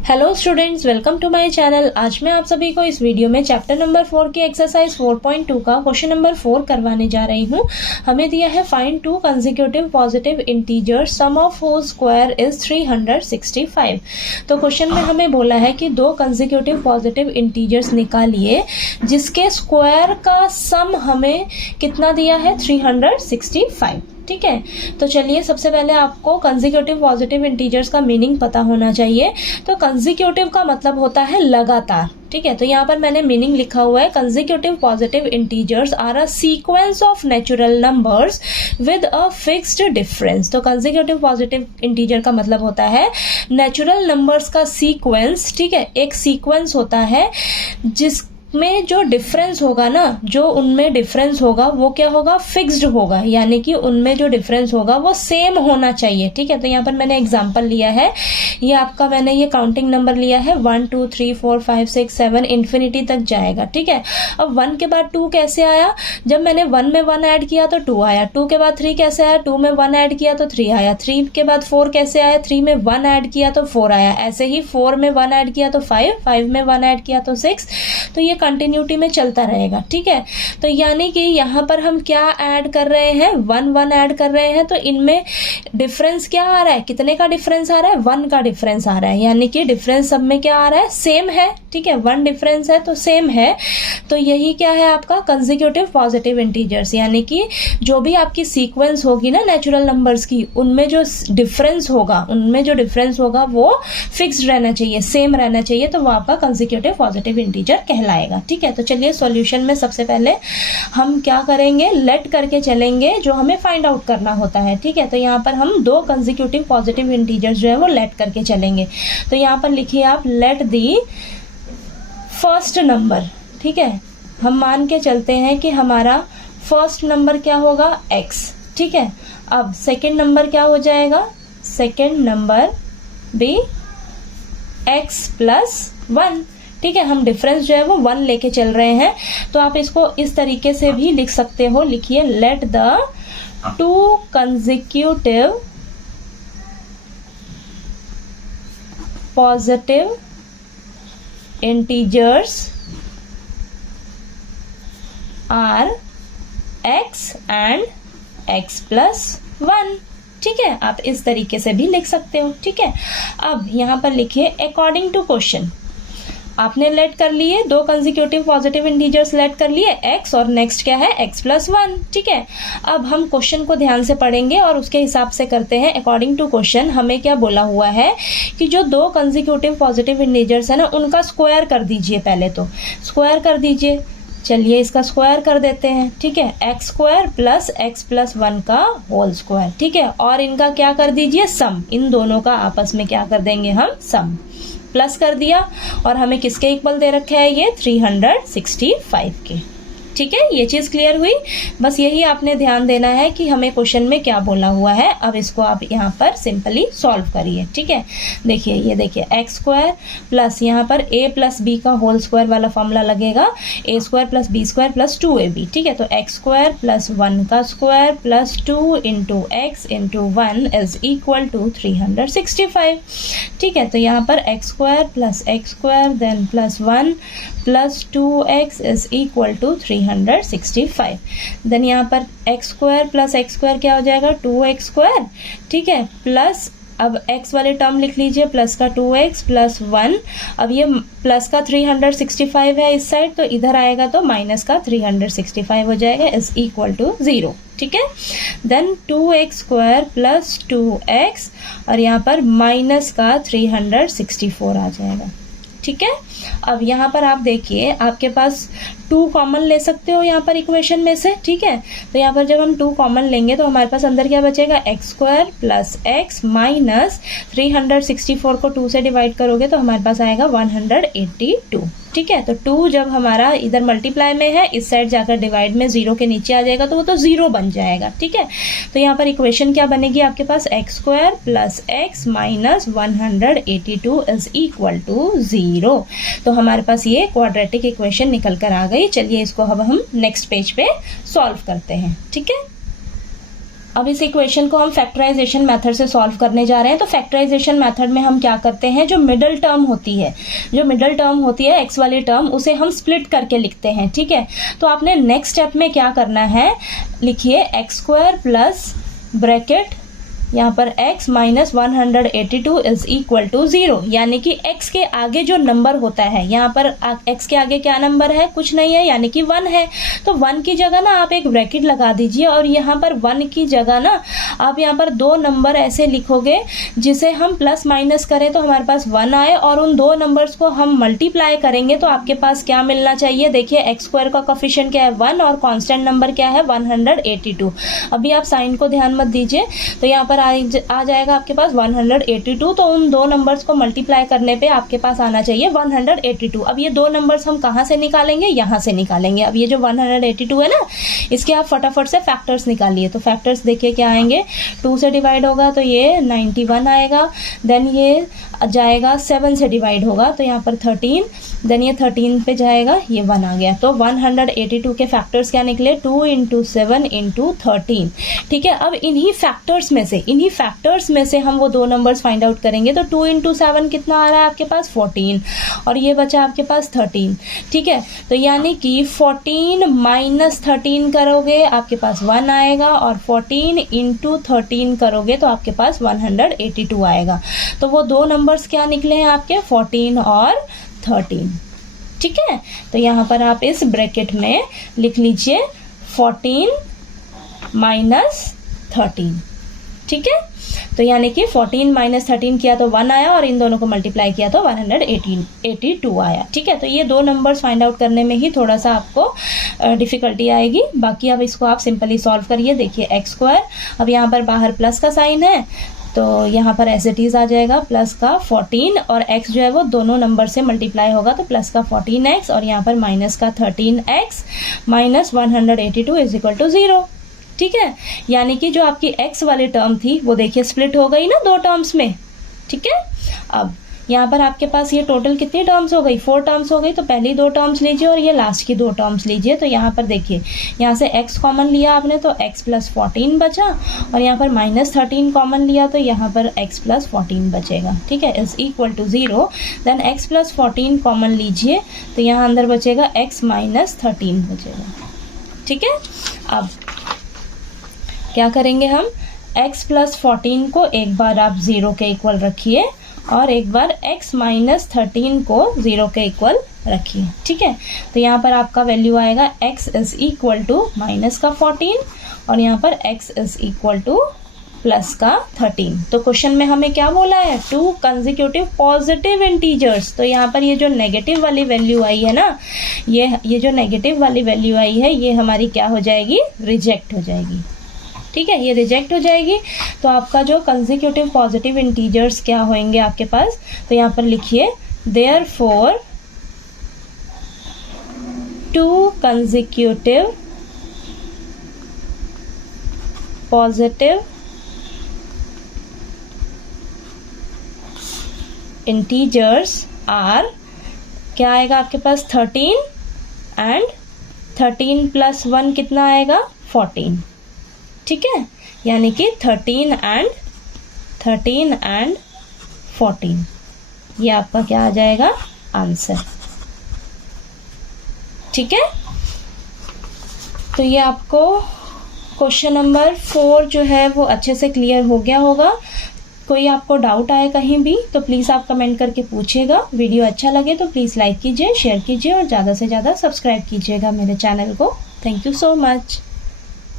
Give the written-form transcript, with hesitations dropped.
Hello students, welcome to my channel. आज मैं आप सभी को इस वीडियो में चैप्टर नंबर 4 की एक्सरसाइज 4.2 का क्वेश्चन नंबर 4 करवाने जा रही हूँ। हमें दिया है find two consecutive positive integers sum of whole square is 365। तो क्वेश्चन में हमें बोला है कि दो कंसेक्यूटिव पॉजिटिव इंटीजर्स निकालिए जिसके स्क्वायर का सम हमें कितना दिया है, 365। ठीक है, तो चलिए सबसे पहले आपको कंसेक्यूटिव पॉजिटिव इंटीजर्स का मीनिंग पता होना चाहिए। तो कंसेक्यूटिव का मतलब होता है लगातार। ठीक है, तो यहाँ पर मैंने मीनिंग लिखा हुआ है, consecutive positive integers are a sequence of natural numbers with a fixed difference. तो कंसेक्यूटिव पॉजिटिव इंटीजर का मतलब होता है नेचुरल नंबर्स का सीक्वेंस। ठीक है, एक सीक्वेंस होता है जिस में जो डिफरेंस होगा ना, जो उनमें डिफरेंस होगा वो क्या होगा, फिक्स्ड होगा, यानी कि उनमें जो डिफरेंस होगा वो सेम होना चाहिए। ठीक है, तो यहाँ पर मैंने एग्जांपल लिया है, ये आपका मैंने ये काउंटिंग नंबर लिया है 1 2 3 4 5 6 7 इन्फिनिटी तक जाएगा। ठीक है, अब 1 के बाद 2 कैसे आया, जब मैंने 1 में 1 ऐड किया तो 2 आया, 2 के बाद 3 कैसे आया, 2 में 1 ऐड किया तो 3 आया, 3 के बाद 4 कैसे आया, 3 में 1 ऐड किया तो 4 आया, ऐसे ही 4 में 1 ऐड किया तो 5, 5 में 1 ऐड किया तो 6। तो ये कंटिन्यूटी में चलता रहेगा। ठीक है, तो यानी कि यहाँ पर हम क्या ऐड कर रहे हैं, 1 1 ऐड कर रहे हैं, तो इनमें डिफरेंस क्या आ रहा है, कितने का डिफरेंस आ रहा है, 1 का डिफरेंस आ रहा है, यानी कि डिफरेंस सब में क्या आ रहा है, सेम है। ठीक है, 1 डिफरेंस है तो सेम है। तो यही क्या है आपका कंसेक्यूटिव पॉजिटिव इंटीजर्स, यानी कि जो भी आपकी सीक्वेंस होगी ना नेचुरल नंबर्स की, उनमें जो डिफरेंस होगा वो फिक्स्ड रहना चाहिए, सेम रहना चाहिए, तो वो आपका कंसेक्यूटिव पॉजिटिव इंटीजर कहलाएगा। ठीक है, तो चलिए सॉल्यूशन में सबसे पहले हम क्या करेंगे, लेट करके चलेंगे, जो हमें फाइंड आउट करना होता है। ठीक है, तो यहाँ पर हम दो कंसेक्यूटिव पॉजिटिव इंटीजर्स जो है वो लेट करके चलेंगे। तो यहाँ पर लिखिए आप, लेट दी फर्स्ट नंबर। ठीक है, हम मान के चलते हैं कि हमारा फर्स्ट नंबर क्या होगा, x। ठीक है, अब सेकेंड नंबर क्या हो जाएगा, सेकेंड नंबर भी x प्लस 1। ठीक है, हम डिफरेंस जो है वो 1 लेके चल रहे हैं, तो आप इसको इस तरीके से भी लिख सकते हो, लिखिए let the two consecutive positive integers are x and x plus 1। ठीक है, आप इस तरीके से भी लिख सकते हो। ठीक है, अब यहां पर लिखिए अकॉर्डिंग टू क्वेश्चन, आपने लेट कर लिए दो कंसेक्यूटिव पॉजिटिव इंटीजर्स, लेट कर लिए x और नेक्स्ट क्या है, x प्लस 1। ठीक है, अब हम क्वेश्चन को ध्यान से पढ़ेंगे और उसके हिसाब से करते हैं। अकॉर्डिंग टू क्वेश्चन हमें क्या बोला हुआ है कि जो दो कंसेक्यूटिव पॉजिटिव इंटीजर्स है ना, उनका स्क्वायर कर दीजिए, पहले तो स्क्वायर कर दीजिए। चलिए इसका स्क्वायर कर देते हैं। ठीक है, x square plus x plus 1 का होल स्क्वायर। ठीक है, और इनका क्या कर दीजिए, सम, इन दोनों का आपस में क्या कर देंगे हम, सम, प्लस कर दिया, और हमें किसके इक्वल दे रखा है, ये 365 के। ठीक है, ये चीज क्लियर हुई। बस यही आपने ध्यान देना है कि हमें क्वेश्चन में क्या बोला हुआ है। अब इसको आप यहाँ पर सिंपली सॉल्व करिए। ठीक है, देखिए ये देखिए, एक्स स्क्वायर प्लस यहाँ पर a प्लस बी का होल स्क्वायर वाला फॉर्मूला लगेगा, a square plus b square plus 2ab। ठीक है, तो एक्स स्क्वायर प्लस 1 का square plus 2 into x into 1 is equal to 365। ठीक है, तो यहाँ पर x square plus x square then plus 1 plus 2x is equal to 365। Then यहाँ पर x square plus x square क्या हो जाएगा, 2x स्क्वायर। ठीक है, प्लस अब x वाले टर्म लिख लीजिए, प्लस का 2x प्लस 1। अब ये प्लस का 365 है इस साइड, तो इधर आएगा तो माइनस का 365 हो जाएगा, इज इक्वल टू 0। ठीक है, then 2x square plus 2x और यहाँ पर माइनस का 364 आ जाएगा। ठीक है, अब यहाँ पर आप देखिए, आपके पास 2 कॉमन ले सकते हो यहाँ पर इक्वेशन में से। ठीक है, तो यहाँ पर जब हम 2 कॉमन लेंगे तो हमारे पास अंदर क्या बचेगा, x square plus X minus 364 को 2 से डिवाइड करोगे तो हमारे पास आएगा 182। ठीक है, तो 2 जब हमारा इधर मल्टीप्लाई में है, इस साइड जाकर डिवाइड में 0 के नीचे आ जाएगा तो वो तो 0 बन जाएगा। ठीक है, तो यहाँ पर इक्वेशन क्या बनेगी आपके पास, X square plus X minus 182 is equal to 0। तो हमारे पास ये क्वाड्रेटिक इक्वेशन निकल कर आ गई। चलिए इसको अब हम नेक्स्ट पेज पे सॉल्व करते हैं। ठीक है, अब इस इक्वेशन को हम फैक्टराइजेशन मेथड से सॉल्व करने जा रहे हैं। तो फैक्टराइजेशन मेथड में हम क्या करते हैं, जो मिडल टर्म होती है एक्स वाली टर्म, उसे हम स्प्लिट करके लिखते हैं। ठीक है, तो आपने नेक्स्ट स्टेप में क्या करना है, लिखिए एक्स स्क्वायर प्लस ब्रैकेट यहाँ पर x minus 182 is equal to 0, यानी कि x के आगे जो नंबर होता है, यहाँ पर x के आगे क्या नंबर है, कुछ नहीं है, यानी कि 1 है। तो 1 की जगह ना आप एक ब्रैकेट लगा दीजिए और यहाँ पर 1 की जगह ना आप यहाँ पर 2 नंबर ऐसे लिखोगे जिसे हम प्लस माइनस करें तो हमारे पास 1 आए, और उन 2 नंबर्स को हम मल्टीप्लाई करेंगे तो आपके पास क्या मिलना चाहिए, देखिए एक्स स्क्वायर का कोफिशिएंट क्या है 1 और कांस्टेंट नंबर क्या है 182। अभी आप साइन को ध्यान मत दीजिए, तो यहाँ पर आ जाएगा आपके पास 182। तो उन 2 नंबर्स को मल्टीप्लाई करने पे आपके पास आना चाहिए 182। अब ये 2 नंबर्स हम कहाँ से निकालेंगे, यहाँ से निकालेंगे। अब ये जो 182 है ना, इसके आप फटाफट से फैक्टर्स निकालिए। तो फैक्टर्स देखिए क्या आएंगे, 2 से डिवाइड होगा तो ये 91 आएगा, देन ये जाएगा 7 से डिवाइड होगा तो यहाँ पर 13, देन ये 13 पे जाएगा, ये 1 आ गया। तो 182 के फैक्टर्स क्या निकले, 2 × 7 × 13। ठीक है, अब इन्हीं फैक्टर्स में से हम वो 2 नंबर्स फाइंड आउट करेंगे। तो 2 × 7 कितना आ रहा है आपके पास 14, और ये बचा आपके पास 13। ठीक है, तो यानी कि 14 - 13 करोगे आपके पास 1 आएगा, और 14 × 13 करोगे तो आपके पास 182 आएगा। तो वो 2 नंबर्स क्या निकले हैं आपके, 14 और 13। ठीक है, तो यहाँ पर आप इस ब्रैकेट में लिख लीजिए 14 - 13। ठीक है, तो यानी कि 14 - 13 किया तो 1 आया, और इन दोनों को मल्टीप्लाई किया तो 182 आया। ठीक है, तो ये 2 नंबर्स फाइंड आउट करने में ही थोड़ा सा आपको डिफिकल्टी आएगी, बाकी अब इसको आप सिंपली सॉल्व करिए। देखिए एक्स स्क्वायर, अब यहाँ पर बाहर प्लस का साइन है तो यहाँ पर एज इट इज आ जाएगा प्लस का 14, और x जो है वो दोनों नंबर से मल्टीप्लाई होगा तो प्लस का 14x, और यहाँ पर माइनस का 13x minus 182 is equal to 0। ठीक है, यानी कि जो आपकी x वाली टर्म थी वो देखिए स्प्लिट हो गई ना 2 टर्म्स में। ठीक है, अब यहाँ पर आपके पास ये टोटल कितनी टर्म्स हो गई, 4 टर्म्स हो गई। तो पहली 2 टर्म्स लीजिए और ये लास्ट की 2 टर्म्स लीजिए। तो यहाँ पर देखिए, यहाँ से x कॉमन लिया आपने तो x + 14 बचा, और यहाँ पर -13 कॉमन लिया तो यहाँ पर x + 14 बचेगा। ठीक है, is equal to 0। Then x + 14 common लीजिए तो यहाँ अंदर बचेगा x - 13 बचेगा। ठीक है, अब क्या करेंगे हम, x + 14 को एक बार आप 0 के इक्वल रखिए और एक बार x - 13 को 0 के इक्वल रखिए। ठीक है, तो यहाँ पर आपका वैल्यू आएगा x is equal to minus का 14 और यहाँ पर x is equal to plus का 13। तो क्वेश्चन में हमें क्या बोला है, 2 कंसेक्यूटिव पॉजिटिव इंटीजर्स। तो यहाँ पर ये जो नेगेटिव वाली वैल्यू आई है ना, ये जो नेगेटिव वाली वैल्यू आई है ये हमारी क्या हो जाएगी, रिजेक्ट हो जाएगी। ठीक है, ये रिजेक्ट हो जाएगी। तो आपका जो कंसेक्यूटिव पॉजिटिव इंटीजर्स क्या होंगे आपके पास, तो यहाँ पर लिखिए therefore 2 consecutive positive integers are, क्या आएगा आपके पास 13 एंड 13 + 1 कितना आएगा 14। ठीक है, यानी कि 13 एंड 14, ये आपका क्या आ जाएगा आंसर। ठीक है, तो ये आपको क्वेश्चन नंबर 4 जो है वो अच्छे से क्लियर हो गया होगा। कोई आपको डाउट आए कहीं भी तो प्लीज़ आप कमेंट करके पूछिएगा। वीडियो अच्छा लगे तो प्लीज़ लाइक कीजिए, शेयर कीजिए और ज़्यादा से ज़्यादा सब्सक्राइब कीजिएगा मेरे चैनल को। Thank you so much.